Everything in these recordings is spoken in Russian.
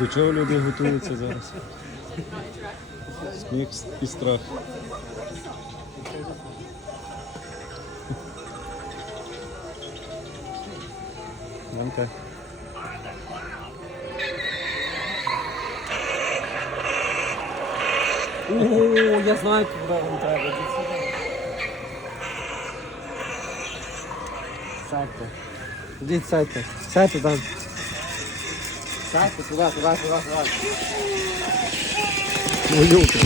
До чого люди готуються зараз? Сміх і страх. Манка. О, я знаю, куди вам треба. Іди сюди. Сядьте. Ідіть сядьте. Сядьте там. Сядьте туди, туди, туди, туди. Ой, ёлки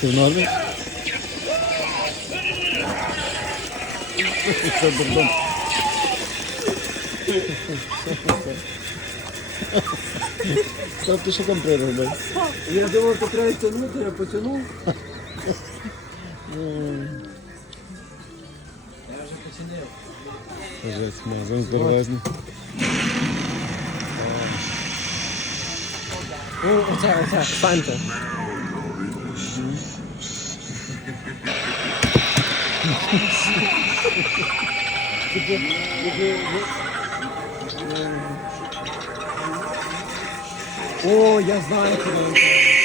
Ти в? Це дурдом. Та ти що там приробив? Я думав, то треба тягнути, я потягнув. Жесть, магазин здоровезний. О, оце, оце, станьте. О, я знаю, куди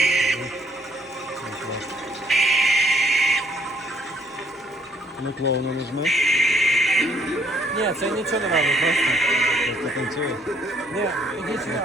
Ну, клоуна не жме, Ні, це нічого не робить, просто. просто танцює. Ні, ідіть сюди.